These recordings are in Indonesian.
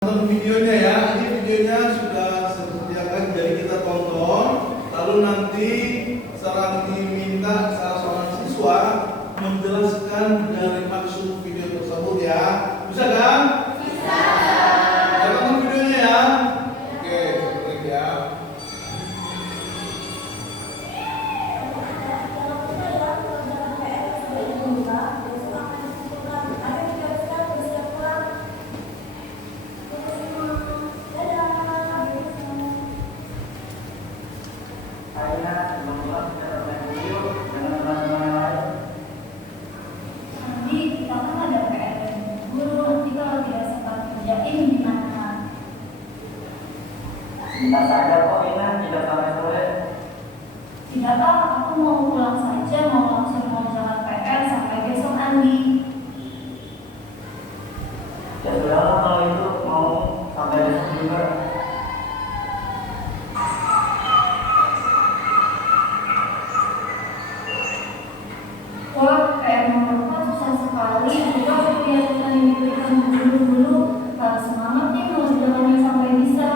Tonton videonya ya, ini videonya sudah disediakan, jadi kita tonton. Lalu nanti serang diminta salah seorang siswa menjelaskan dari maksud video tersebut ya. Bisa kan? Bisa. Kita tonton videonya ya. Oke, baik ya. Tidak saja kok Ina, tidak sampai sore. Tidak Pak, aku mau pulang saja, mau langsung mengerjakan PR sampai besok Andi. Ya sudahlah kalau itu mau sampai besok juga. Wah, PR nomor 4 susah sekali. Juga aku lihat yang diberikan dulu-dulu. Harus semangat nih mengerjakannya sampai bisa.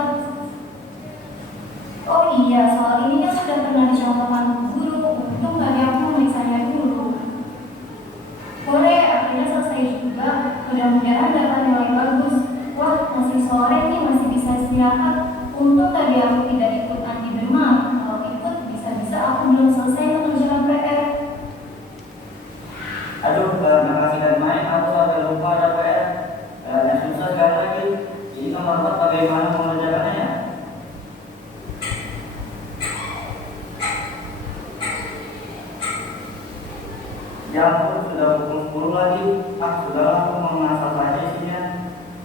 Oh iya, soal ini kan sudah pernah dicontohkan guru. Untung tadi aku memeriksanya dulu. Boleh, akhirnya selesai juga. Mudah-mudahan dapat nilai bagus. Wah, masih sore nih, masih bisa istirahat. Untung tadi aku tidak ikut Andi bermain. Kalau ikut, bisa-bisa aku belum selesai mengerjakan PR. Aduh, karena kasih dan main aku sampai lupa ada PR. Kayaknya susah sekali lagi. Ini nomor 4 bagaimana mengerjakannya ya? Ya ampun, sudah pukul 10 lagi. Sudahlah, aku mau mengasal saja isinya.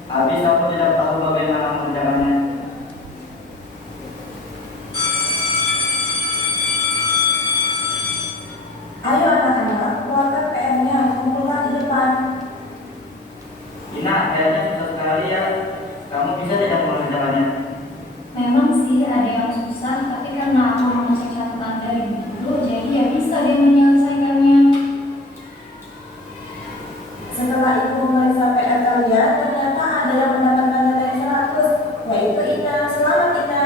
Habis aku tidak tahu bagaimana mengerjakannya. Ayo anak-anak, keluarkan PR-nya, kumpulkan di depan. Ina, kayaknya susah sekali ya. Kamu bisa tidak mengerjakannya? Memang sih ada yang susah, tapi karena aku mengecek catatan dari dulu, jadi ya bisa dia menyelesaikannya. Setelah ibu memeriksa PR kalian, ternyata ada yang mendapatkan nilai 100, yaitu Ina. Selamat Ina.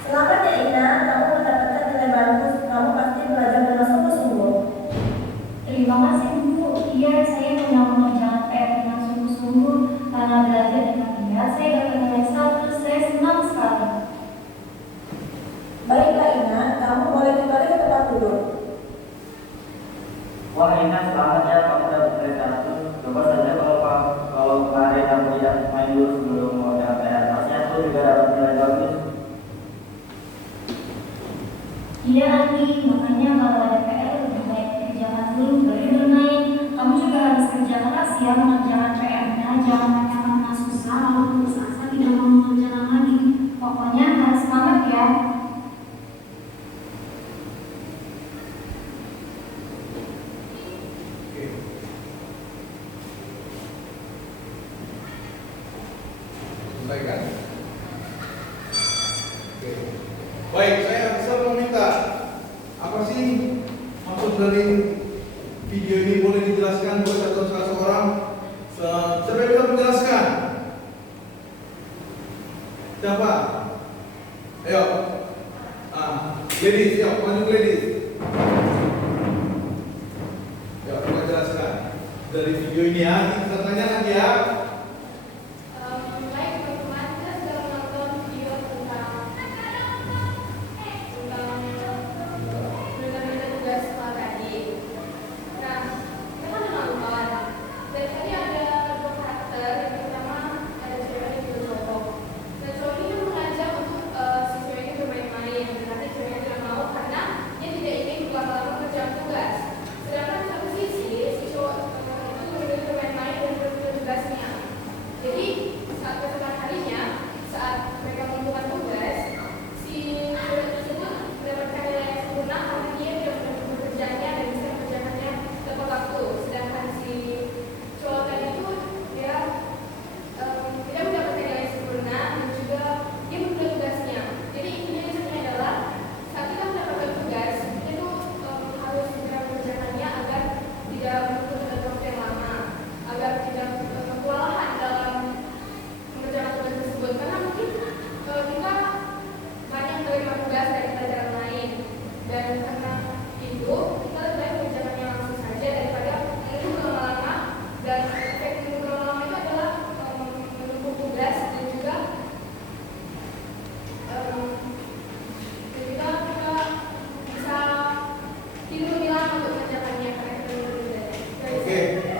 Selamat ya Ina, kamu mendapatkan nilai bagus. Kamu pasti belajar dengan sungguh-sungguh. Terima kasih Bu. Iya, saya memang mengerjakan PR dengan sungguh-sungguh. Karena belajar dengan giat, saya dapat nilai 100. Saya senang sekali. Baiklah Ina, kamu boleh kembali ke tempat duduk. Wah Ina, selamat ya kamu dapat nilai 100. Coba saja kalau kemarin aku tidak main dulu sebelum mengerjakan PR, pasti aku juga dapat nilai bagus. Iya Andi, makanya kalau ada PR lebih baik kerjakan dulu baru bermain. Kamu juga harus kerja keras ya mengerjakan PR-nya. Jangan hanya karena susah lalu putus asa tidak mau mengerjakan lagi. Pokoknya harus semangat ya. Oke. Selesai kan? Oke. Baik, saya mau minta apa sih maksud dari video ini, boleh dijelaskan buat satu seorang? Siapa yang bisa menjelaskan? Siapa? Ayo. Ladies, yuk, maju ladies. Yuk, coba jelaskan dari video ini ya. Kita tanyakan ya. Baik teman-teman, kita sudah menonton video tentang berita tugas sekolah tadi. Nah, kita kan udah nonton. Dan tadi ada dua karakter, yang pertama ada cewek dan juga cowok. Dan cowok ini mengajak untuk si cewek ini bermain-main. Dan nanti ceweknya tidak mau karena dia tidak ingin berlama-lama kerjaan tugas. Sedangkan di satu sisi, si cowok itu bermain-main dan bertugasnya.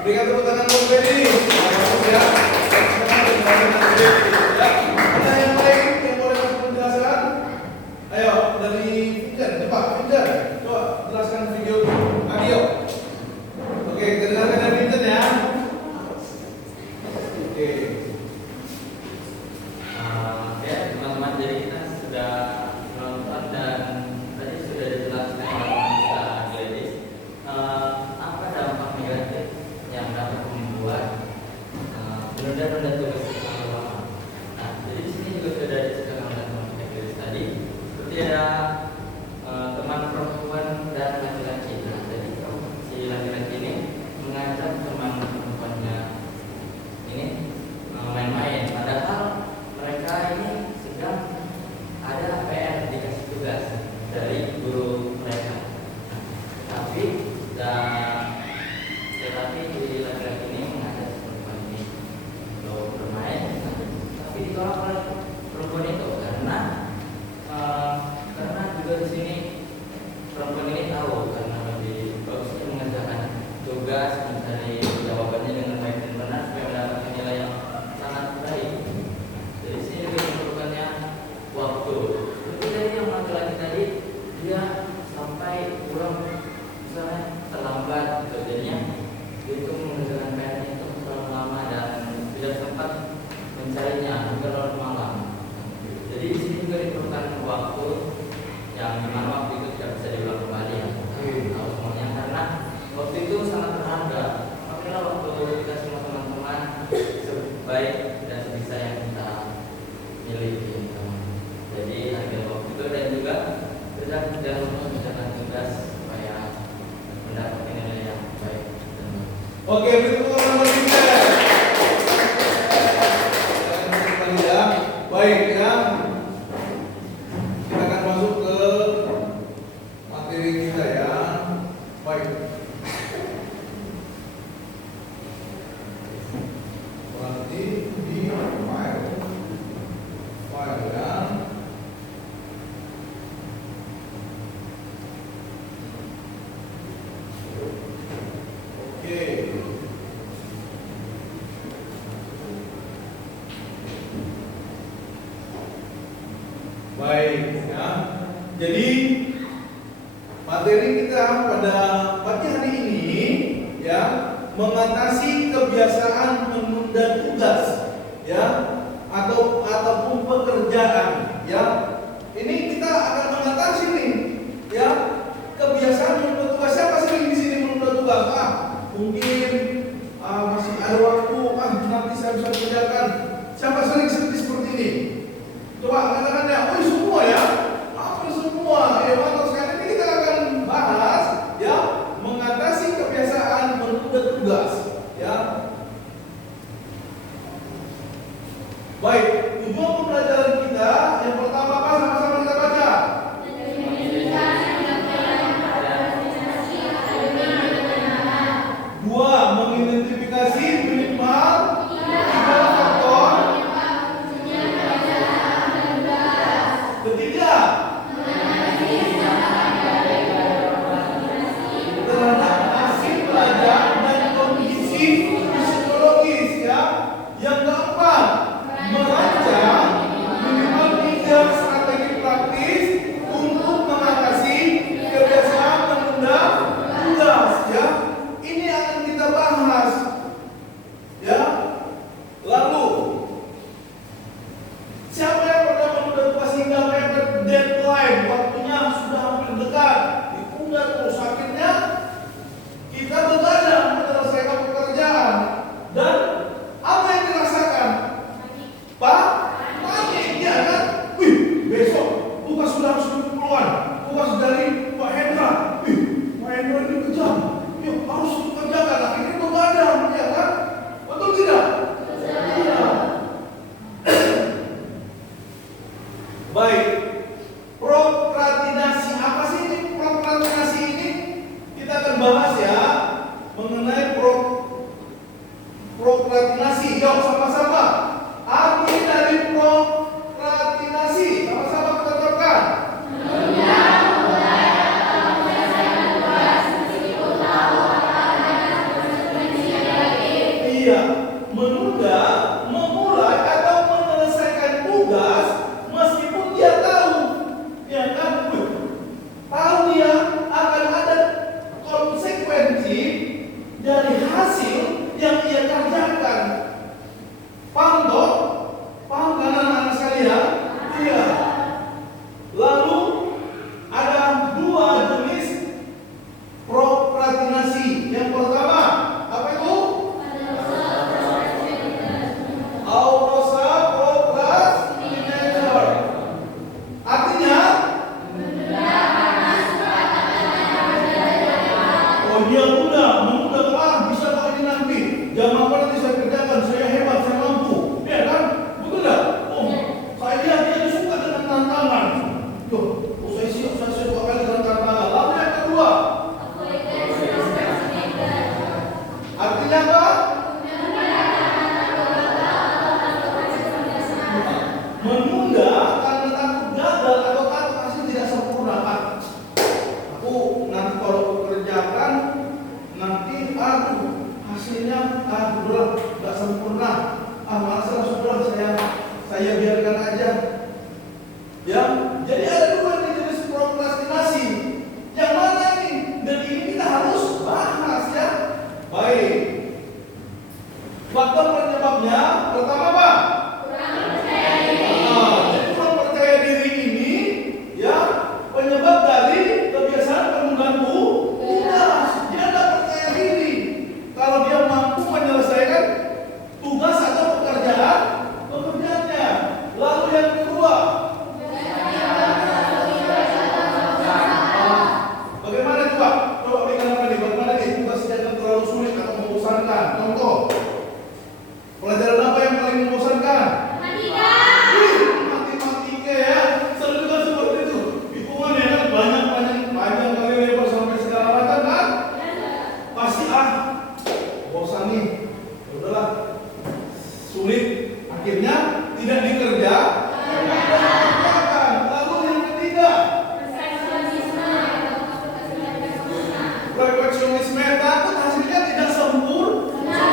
Berikan tepuk tangan buat Benny. Bagus ya. Ya. Ada yang lain yang boleh kasih penjelasan? Ayo dari Vincent, cepat Vincent. Coba jelaskan video audio. Oke, kita dengarkan dari Vincent ya. Oke. Ya teman-teman, jadi kita sudah menonton dan tadi sudah dijelaskan oleh Mr. Gladys apa dampak negatif yang dapat membuat menunda-nunda tugas terlalu lama. Nah, jadi di sini juga sudah disebutkan oleh Mr. Gladys tadi, seperti ada teman perempuan dan laki-laki. Nah, jadi si laki-laki ini mengajak teman perempuannya ini main-main, padahal mereka ini sedang ada PR, dikasih tugas dari guru mereka. Tapi tetapi laki-laki ini mengajak perempuan ini untuk bermain, tapi ditolak oleh perempuan itu karena juga di sini perempuan ini tahu karena lebih bagusnya mengerjakan tugas, mencari jawabannya dengan baik dan benar supaya mendapatkan nilai yang sangat baik. Jadi sini lebih memerlukannya waktu. Seperti tadi yang laki-laki tadi, dia sampai pulang misalnya terlambat, gitu. Jadinya dia itu mengerjakan PR itu terlalu lama dan tidak sempat mencarinya hingga larut malam. Jadi di sini juga diperlukan waktu yang dimana waktu itu tidak bisa diulang kembali ya. Tahu semuanya karena waktu itu sangat berharga. Makanya waktu kita semua teman-teman sebaik dan sebisa yang kita miliki. Jadi harga waktu itu dan juga kerja dan mengerjakan tugas supaya mendapatkan nilai yang baik. Oke, berikut nomor 3. Ya. Baik ya. Kita akan masuk ke materi kita ya. Baik. Berarti di file ya. Oke. Baik ya. Jadi materi kita pada pagi hari ini ya, mengatasi kebiasaan menunda tugas ya ataupun pekerjaan ya. Ini kita akan mengatasi nih ya, kebiasaan menunda tugas. Siapa sering di sini menunda tugas? Mungkin masih ada waktu, nanti saya bisa kerjakan. Siapa sering seperti ini? Coba katakan ya, semua ya, hampir semua. Ya, mantap sekali. Ini kita akan bahas ya, mengatasi kebiasaan menunda tugas ya. Baik, tujuan pembelajaran kita yang pertama apa? Sama-sama kita baca. Dua, mengidentifikasi minimal 3 faktor. Ketiga, terhadap hasil belajar dan kondisi psikologis ya. Yang keempat, merancang minimal 3 strategi praktis untuk mengatasi kebiasaan menunda tugas ya. Ini akan kita bahas ya. Lalu siapa yang pernah menunda tugas hingga mepet deadline, waktunya sudah hampir dekat, ditunda terus, akhirnya kita begadang menyelesaikan pekerjaan dan apa yang dirasakan? Pak, panik ya kan? Besok tugas sudah harus dipuluhan, tugas dari Pak Hendra. Pak Hendra ini kejam, yuk harus dikerjakan. Akhirnya begadang ya kan? Betul tidak? Iya. Baik, prokrastinasi. Apa sih ini prokrastinasi ini? Kita akan bahas ya mengenai prokrastinasi. Yuk sama-sama. Arti dari prokrastinasi sama-sama kita terapkan. dia menunda, memulai atau menyelesaikan tugas meskipun dia tahu, ya kan? Tahu dia akan ada konsekuensi dari hasil yang ia kerjakan. Paham toh? Paham kan anak-anak sekalian? Iya. Lalu ada dua jenis prokrastinasi. Yang pertama, apa itu? Autoprokrastinator. Artinya, oh dia menunda bisa kok ini nanti. Jam apa nanti saya kerjakan, saya hebat, saya mampu. Ya kan? Betul enggak? Oh, dia suka dengan tantangan. Yo, saya siap, saya suka dengan tantangan. Lalu yang kedua, artinya apa? Menunda karena takut gagal atau takut hasil tidak sempurna. Aku nanti kalau kerjakan nanti hasilnya berat, nggak sempurna. Masalah sudah saya biarkan aja. Ya, jadi ada dua jenis prokrastinasi. Yang mana ini? Dan ini kita harus bahas ya. Baik. Faktor penyebabnya pertama apa? Jadi kurang percaya diri ini ya penyebab dari kebiasaan penundaan tugas. Dia tidak percaya diri kalau dia mampu menyelesaikan tugas atau pekerjaannya. Lalu yang kedua, bagaimana coba? Coba berikan apa nih? Bagaimana nih tugasnya yang terlalu sulit atau membosankan? Contoh, pelajaran apa yang paling membosankan? Matematika ya. Selalu juga seperti itu. Hitungan ya kan panjang kali lebar sampai segala macam kan? Pasti bosan nih. Udahlah. Sulit. Akhirnya tidak dikerjakan. Lalu yang ketiga, perfeksionisme, takut hasilnya tidak sempurna.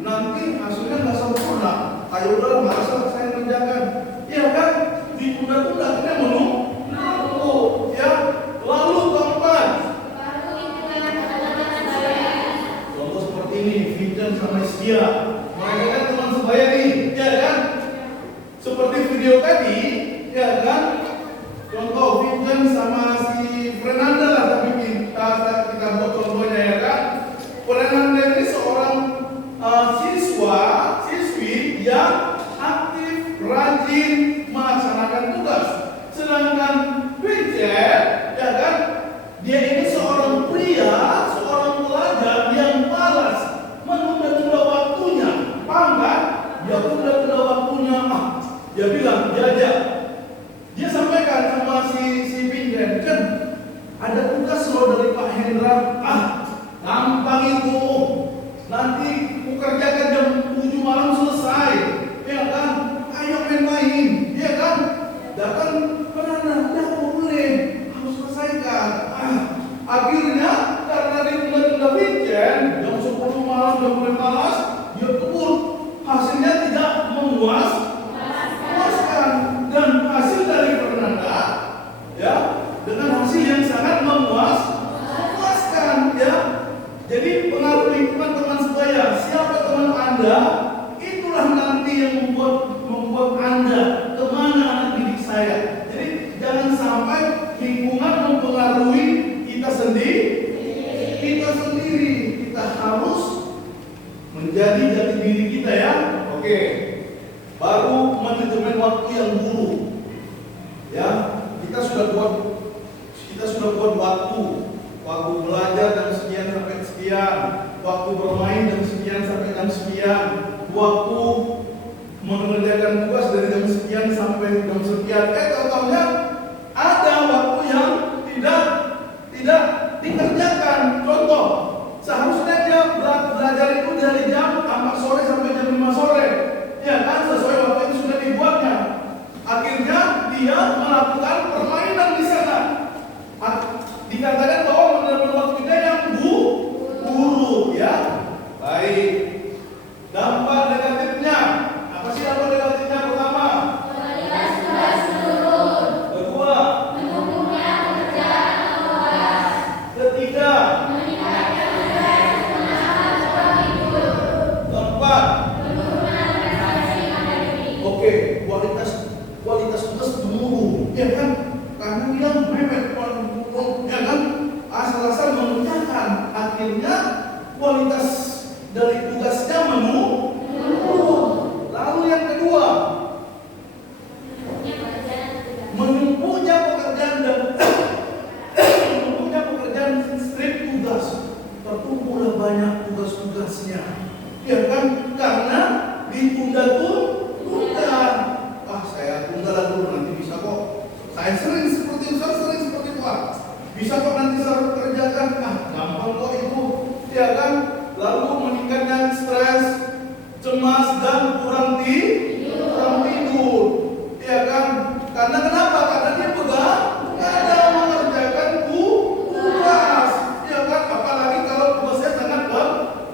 Nanti hasilnya nggak sempurna. Ayo udahlah, malas lah saya kerjakan. Iya kan? Ditunda-tunda akhirnya menumpuk. Ya. Lalu keempat, contoh seperti ini, Vincent sama Iskia. Mereka kan teman sebaya nih, ya kan? Seperti video tadi, ya kan? Contoh Vincent sama si Fernanda lah kita buat contohnya ya kan? Fernanda ini seorang siswi yang aktif, rajin melaksanakan tugas. Sedangkan Vincent, ya kan? Dia ini seorang pria, seorang pelajar yang malas, menunda-tunda waktunya. Paham kan? Dia tunda-tunda waktunya. Dia bilang, dia sampaikan sama si Vincent, kan ada tugas loh dari Pak Hendra. Gampang itu. Nanti ku kerjakan jam 7 malam selesai. Ya kan? Ayo main-main. Ya kan? Datang Fernanda, boleh. Harus selesaikan. Akhirnya karena ditunda-tunda Vincent, jam 10 malam udah mulai malas, dia kebur. Hasilnya tidak memuaskan. Dan hasil dari Fernanda, ya, dengan hasil yang sangat memuaskan, ya. Jadi pengaruh lingkungan teman sebaya, siapa teman Anda, itulah nanti yang membuat Anda kemana anak didik saya. Jadi jangan sampai lingkungan mempengaruhi kita sendiri. Kita harus menjadi jati diri kita ya. Oke. Baru manajemen waktu yang buruk. Ya, kita sudah buat waktu belajar jam sekian sampai sekian, waktu bermain jam sekian sampai jam sekian, waktu mengerjakan tugas dari jam sekian sampai jam sekian. Contohnya ada waktu yang tidak dikerjakan. Contoh, seharusnya dia belajar itu dari jam 4 sore sampai jam 5 sore. Ya kan, sesuai waktu yang sudah dibuatnya. Akhirnya dia melakukan permainan di sana. Dikatakan bahwa menurut waktunya yang buruk ya. Baik. Dampak negatifnya. Apa sih dampak negatifnya? Pertama, Kualitas tugas menurun. kedua, Menumpuknya pekerjaan atau tugas. ketiga, Meningkatnya stres, menambah pola tidur. keempat. Penurunan prestasi akademik. Oke, kualitas tugas menurun, ya kan? Karena dia mepet, ya kan? Asal-asal mengerjakan, akhirnya kualitas dari tugasnya menurun. Lalu yang kedua, Menumpuknya pekerjaan atau tugas. menumpuknya pekerjaan dan menumpuknya pekerjaan strip tugas, tertumpuklah banyak tugas-tugasnya, ya kan? Karena ditunda-tunda. Saya tunda dulu, nanti bisa kok. Saya sering seperti itu, bisa kok nanti saya kerjakan. Gampang kok itu, ya kan? Lalu meningkatnya stres, cemas dan kurang tidur, ya kan? Karena kenapa? Karena dia begadang mengerjakan tugas, ya kan? Apalagi kalau tugasnya sangat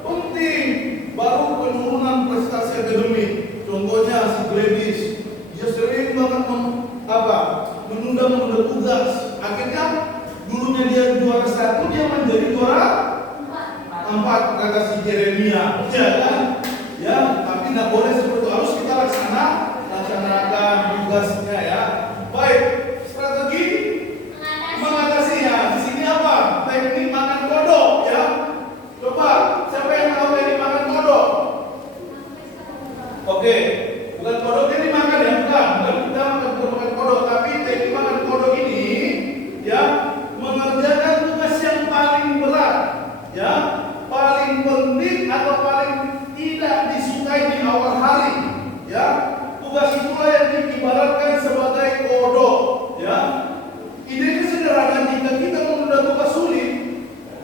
penting, baru penurunan prestasi akademik. Contohnya si Gladys, dia sering banget menunda tugas. Akhirnya dulunya dia juara 1, dia menjadi juara 4, kata si Jeremia, ya kan? Ya, tapi nggak boleh seperti itu. Harus kita laksanakan tugasnya, ya. Baik, strategi mengatasinya. Di sini apa? Teknik makan kodok, ya. Coba, siapa yang tahu teknik makan kodok? Oke, bukan kodoknya dimakan, ya, bukan kita makan kodok, tapi teknik makan kodok ini, ya, mengerjakan tugas yang paling berat, ya, paling penting atau paling tidak disukai di awal hari, ya. Tugas itulah yang diibaratkan sebagai kodok, ya. Idenya sederhana, jika kita menunda tugas sulit,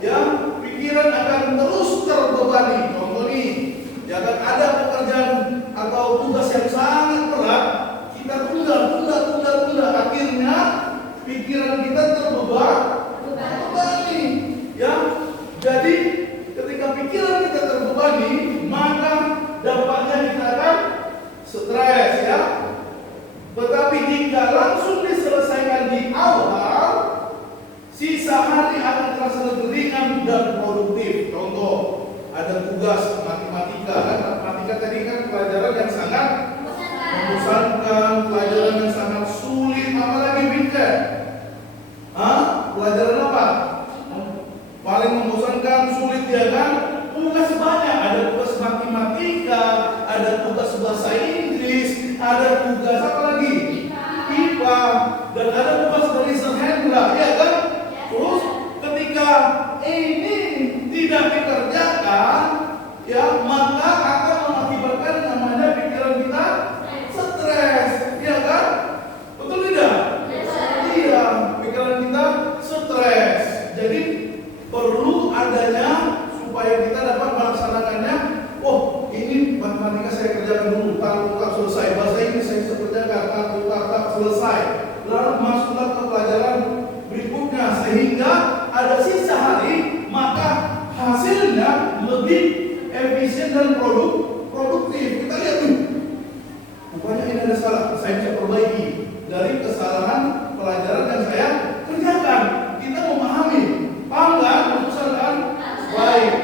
ya, pikiran akan terus terbebani. Contoh nih, ya kan, ada pekerjaan atau tugas yang sangat berat, kita tunda, akhirnya pikiran kita terbebani, ya. Jadi ketika pikiran kita terbebani, maka dampaknya kita akan stres, ya. Tetapi jika langsung diselesaikan di awal, sisa hari akan terasa lebih ringan dan produktif. Contoh, ada tugas matematika, kan? Matematika tadi kan pelajaran yang sangat membosankan, pelajaran yang sangat sulit, apalagi weekend. Pelajaran apa? Paling membosankan, sulit, ya kan? Tugas banyak, ada tugas matematika, ada tugas bahasa Inggris, ada tugas apa lagi? IPA, dan ada tugas dari Hendra, ya kan? Terus ketika ini tidak dikerjakan, ya, maka akan mengakibatkan namanya pikiran kita stres, ya kan? Betul tidak? Iya, pikiran kita stres. Jadi perlu adanya supaya kita dapat melaksanakannya. Oh, ini matematika saya kerjakan dulu, tak selesai. Bahasa Inggris saya kerjakan, tak selesai. Lalu masuklah ke pelajaran berikutnya, sehingga ada sisa hari, maka hasilnya lebih efisien dan produktif. Kita lihat tuh, rupanya ini ada salah, saya bisa perbaiki dari kesalahan pelajaran yang saya kerjakan. Kita memahami, paham kan? Putusan kan? Baik,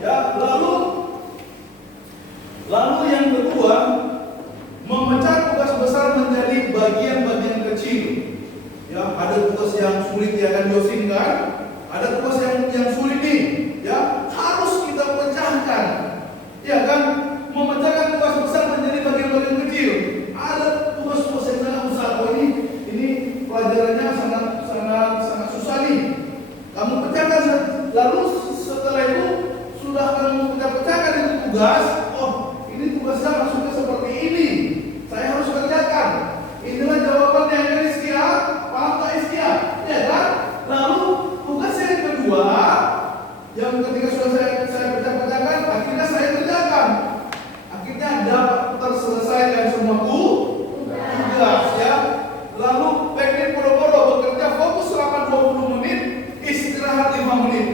ya. Lalu yang kedua, memecah tugas besar menjadi bagian-bagian kecil. Ya, ada tugas yang sulit, ya kan, Yosin, kan? Ada tugas yang sulit nih, ya, harus kita pecahkan, ya kan? Memecahkan tugas besar menjadi bagian-bagian kecil. Ada tugas-tugas yang sangat besar. Oh, ini pelajarannya sangat susah nih. Kamu pecahkan, lalu setelah itu sudah kamu pecahkan itu tugas. Oh, ini tugasnya maksudnya seperti ini. Saya harus kerjakan. Inilah jawabannya, ya, Iskia. Paham tak, Iskia? Ya kan? Lalu tugas yang kedua, yang ketika sudah saya pecahkan, akhirnya saya kerjakan. Akhirnya dapat terselesaikan semua tugas, ya. Lalu teknik boro-boro, bekerja fokus selama 20 menit, istirahat 5 menit.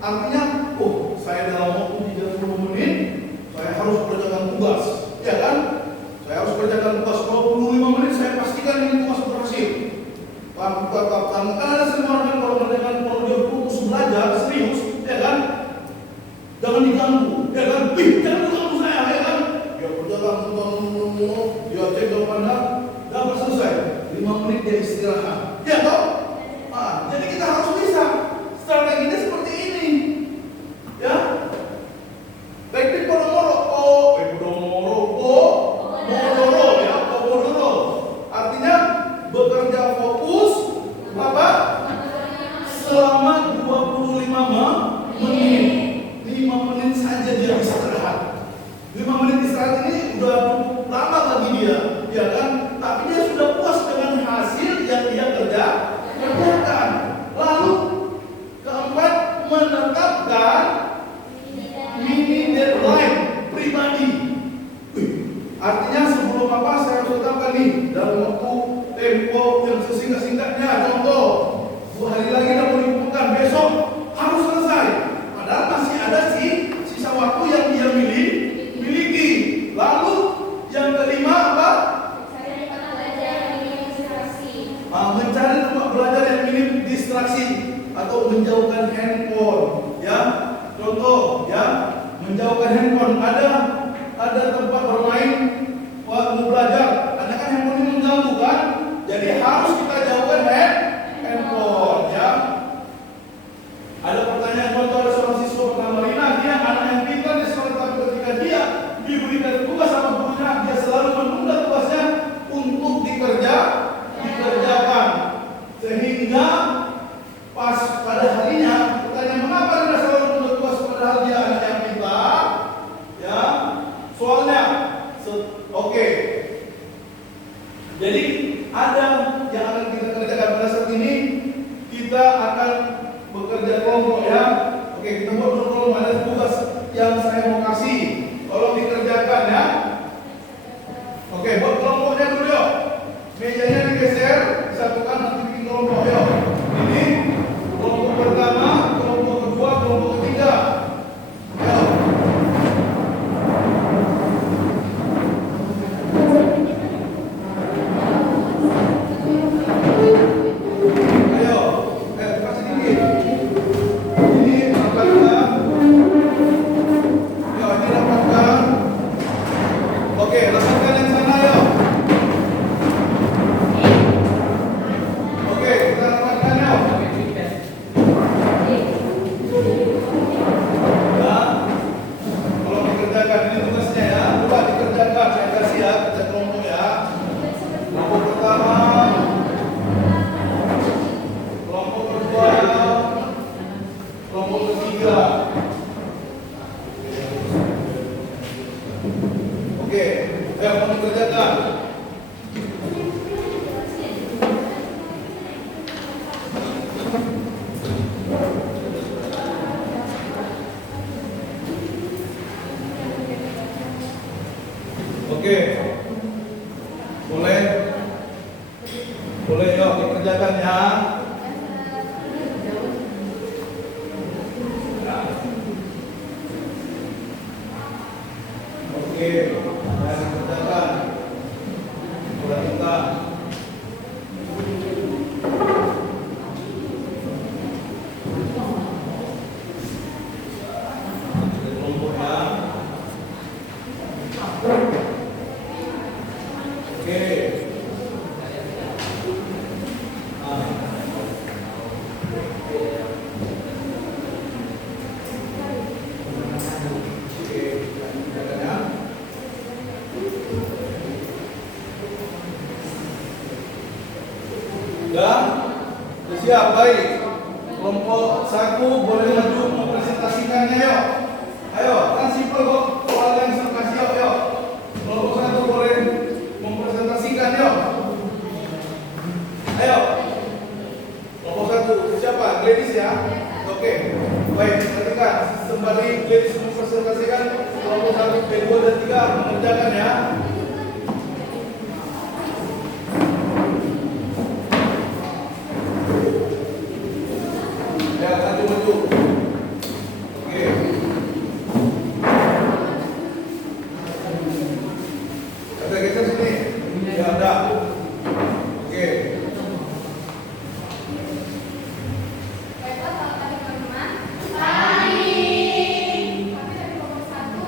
Artinya, oh, saya dalam waktu 30 menit jangan ganggu saya, ya kan? Dia berjalan, dia cek ke pandang, dapat selesai. 5 menit dia istirahat. Ya toh? Jadi kita harus bisa. Strateginya seperti ini. Ya. Teknik Pomodoro, ya, Pomodoro. Artinya bekerja fokus apa? Selama 25 menit. 5 menit saja dia istirahat. 5 menit istirahat ini udah cukup lama bagi dia, ya kan? Tapi dia sudah puas dengan hasil yang dia kerjakan. Lalu keempat, menetapkan mini deadline pribadi. Artinya sebelum apa saya harus tetapkan nih dalam waktu tempo yang sesingkat-singkatnya. Contoh, 2 hari lagi udah mau diumumkan, besok harus selesai. Padahal masih ada sisa waktu yang dia miliki. Lalu yang kelima apa? Mencari tempat belajar yang minim distraksi atau menjauhkan handphone. Ya, contoh ya, menjauhkan handphone. Ada tempat bermain waktu belajar. Karena kan handphone ini mengganggu kan? Jadi harus kita jauhkan handphone. Ya. Ada pertanyaan contoh, ada seorang siswa bernama Rina, dia anak yang pintar di sekolah, tapi ketika dia diberikan tugas sama gurunya, dia selalu menunda tugasnya untuk dikerjakan. Sehingga pas pada harinya, pertanyaan mengapa Rina selalu menunda tugas padahal dia anak yang pintar? Ya, soalnya, oke. Jadi ada yang akan kita kerjakan pada saat ini. Kita akan bekerja kelompok ya. Oke, kita buat kelompok. Ada tugas yang saya mau kasih. Tolong dikerjakan ya. Oke, buat kelompoknya dulu yuk. Mejanya digeser, disatukan, nanti bikin kelompok yuk. Ini kelompok pertama, kelompok kedua, kelompok ketiga. Yuk. Boleh yuk dikerjakan ya. Oke, dan dikerjakan. Boleh kita. Kelompoknya. Oke. Siap, baik. Kelompok 1 boleh maju mempresentasikannya yuk. Ayo, kan simpel kok. Soal yang saya kasih yuk. Kelompok 1 boleh mempresentasikan yuk. Ayo. Kelompok 1 siapa? Gladys ya? Oke. Baik, ketika kembali Gladys mempresentasikan, kelompok 1, B2 dan 3 mengerjakan ya. Baiklah, selamat pagi teman-teman. Kami dari kelompok 1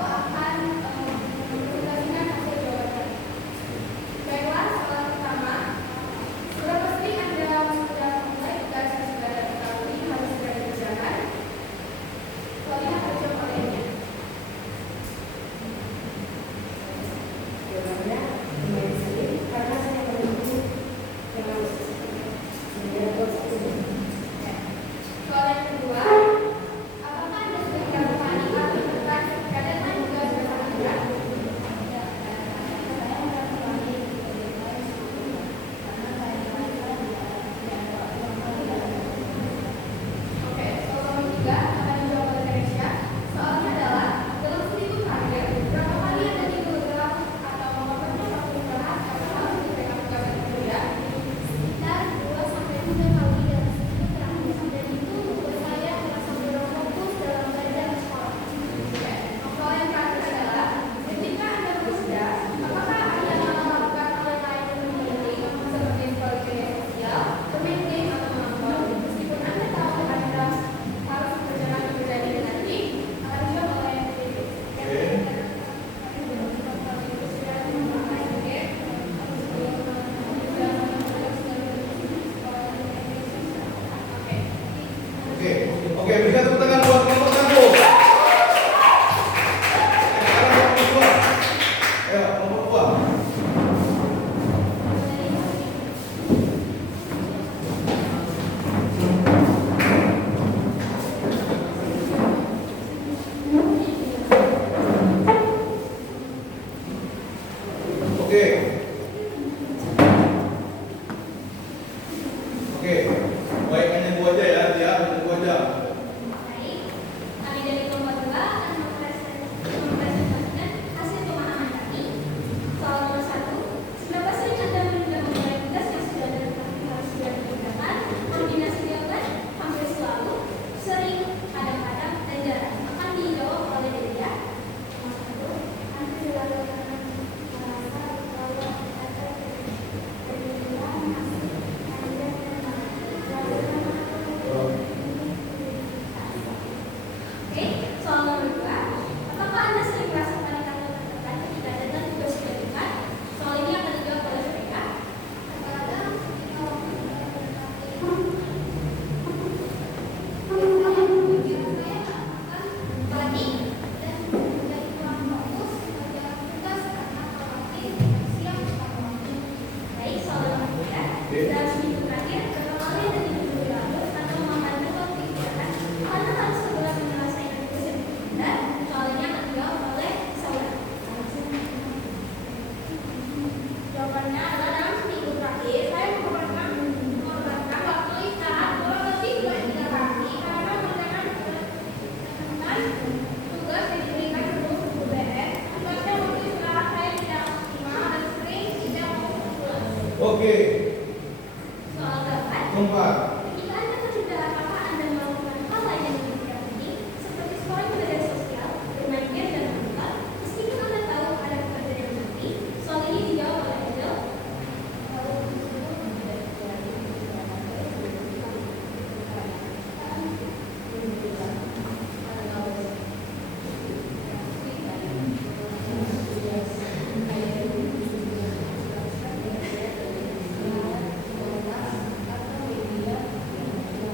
Oke, Soal keempat, keempat. ketika Anda terlibat apakah Anda melakukan hal lain yang lebih penting, seperti scrolling media sosial, bermain game dan menonton, meskipun Anda tahu ada pekerjaan yang penting. Soal ini dijawab oleh Angel.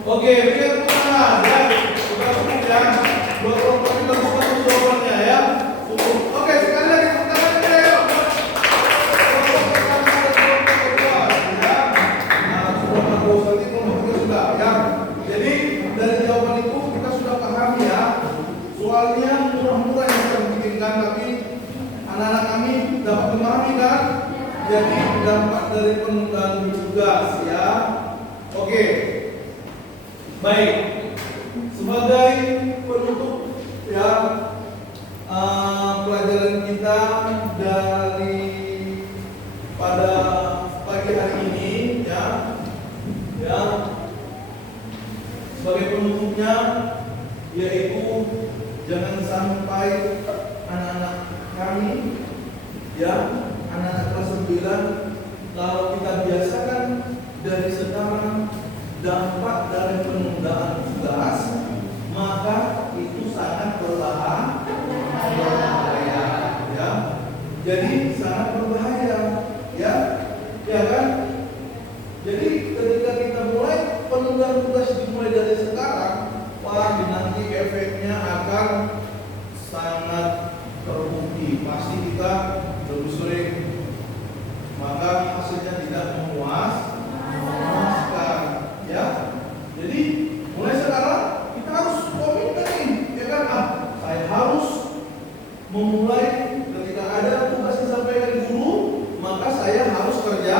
Oke, lihat kemana ya? Sudah cukup ya. Dua kelompok kita bukan jawabannya ya. Cukup. Oke, sekali lagi pertanyaan kita ya. Kelompok pertama dan kelompok kedua ya. Nah, sudah bagus. Nanti kelompok kita sudah ya. Jadi dari jawaban itu kita sudah paham ya. Soalnya murah-murah yang saya bikinkan, tapi anak-anak kami dapat memahami kan? Jadi dampak dari penundaan tugas ya. Oke. Baik, sebagai penutup ya pelajaran kita dari pada pagi hari ini ya sebagai penutupnya yaitu jangan sampai anak-anak kami ya anak-anak kelas 9 kalau kita biasakan dari sekarang dampak dari penundaan tugas, maka itu sangat berbahaya, ya. Jadi sangat berbahaya, ya kan? Jadi ketika kita mulai penundaan tugas dimulai dari sekarang, wah nanti efeknya akan sangat terbukti. Pasti kita lebih sering, maka hasilnya tidak memuaskan. Ya, jadi mulai sekarang kita harus komitmen nih, ya kan? Saya harus memulai ketika ada tugas disampaikan guru, maka saya harus kerja.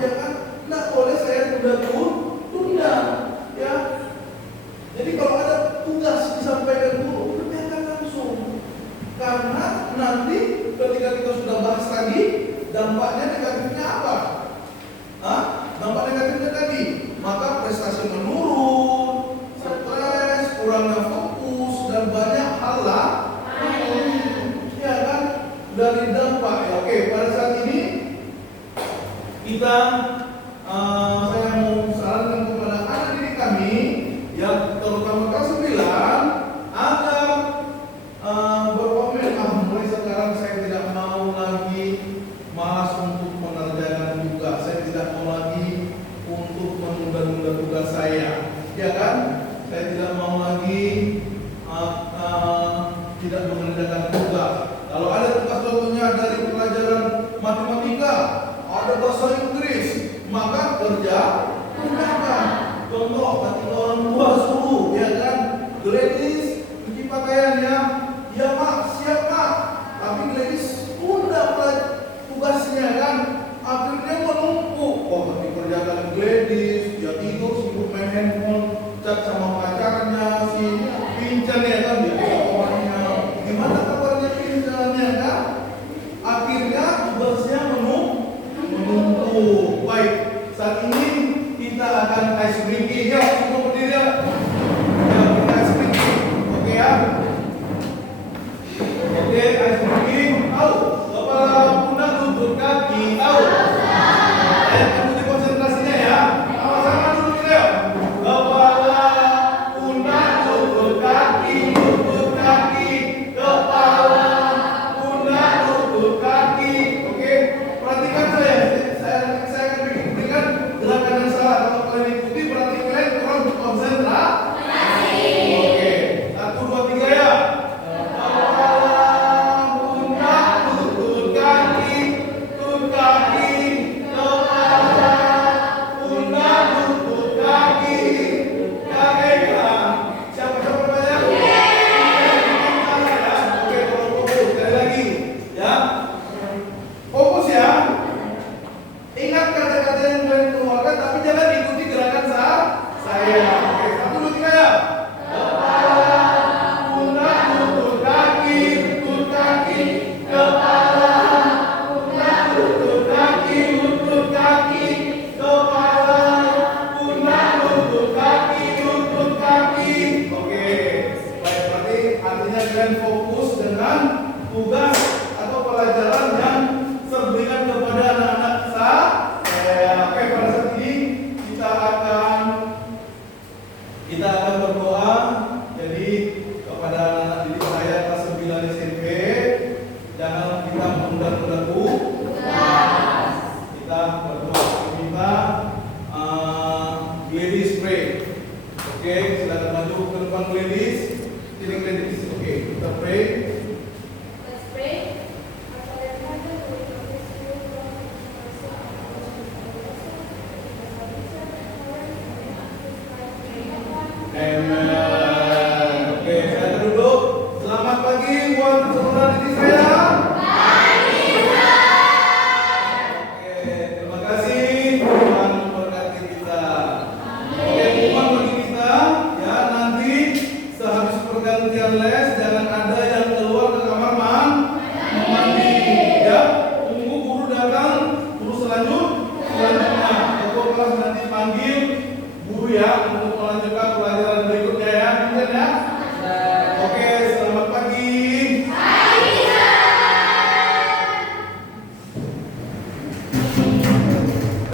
Ya kan? Tidak boleh saya tunda, ya. Jadi kalau ada tugas disampaikan guru, kerjakan langsung. Karena nanti ketika kita sudah bahas tadi, dampaknya negatifnya apa? Dampak negatifnya tadi, maka prestasi menurun, stres, kurangnya fokus, dan banyak hal lain. Ya kan? Dari dampak ya. Oke, pada saat ini kita saya mau sarankan kepada anak didik kami yang terutama kelas 9 agar berkomitmen mulai sekarang saya tidak mau lagi malas untuk mengerjakan tugas, saya tidak mau lagi untuk menunda-nunda tugas saya, ya kan? Saya tidak mau lagi tidak mengerjakan tugas. Kalau ada tugas contohnya dari pelajaran matematika, ada bahasa Inggris, maka kerjakan. Contoh, ketika orang tua suruh, ya kan? Gladys cuci pakaiannya, ya mak, siap mak. Tapi Gladys tunda tugasnya kan, akhirnya menumpuk. Oh, dikerjakan Gladys, dia tidur sibuk main handphone, chat sama pacarnya, si Pincan ya kan, dia kabarnya. Gimana kabarnya Pincan ya kan? Akhirnya tugasnya menumpuk. Baik, saat ini kita akan ice breaking ya, semua berdiri ya. Ya, kita ice breaking, oke ya. Oke, ice breaking. Tahu, kepala pundak lutut kaki, tahu. Ikuti konsentrasinya ya. Sama-sama dulu kita ya. Kepala pundak lutut kaki, kepala pundak lutut kaki. Oke, perhatikan saya. Saya akan berikan gerakan yang salah. Kalau kalian ikuti berarti kalian kurang konsentrasi. Oke, 1, 2, 3 ya. Kepala pundak lutut kaki, fokus dengan tugas atau pelajaran yang terberikan kepada anak-anak saya. Oke, pada saat ini kita akan berdoa. Jadi kepada anak didik saya kelas 9 SMP, jangan kita menunda-nunda tugas. Kita berdoa minta Gladys pray. Oke, silakan maju ke depan Gladys. Sini Gladys. Oke, kita pray. Let's pray. Our Father in heaven, we bless you, Lord, Amen. Oke, saya duduk. Selamat pagi buat saudara didik saya.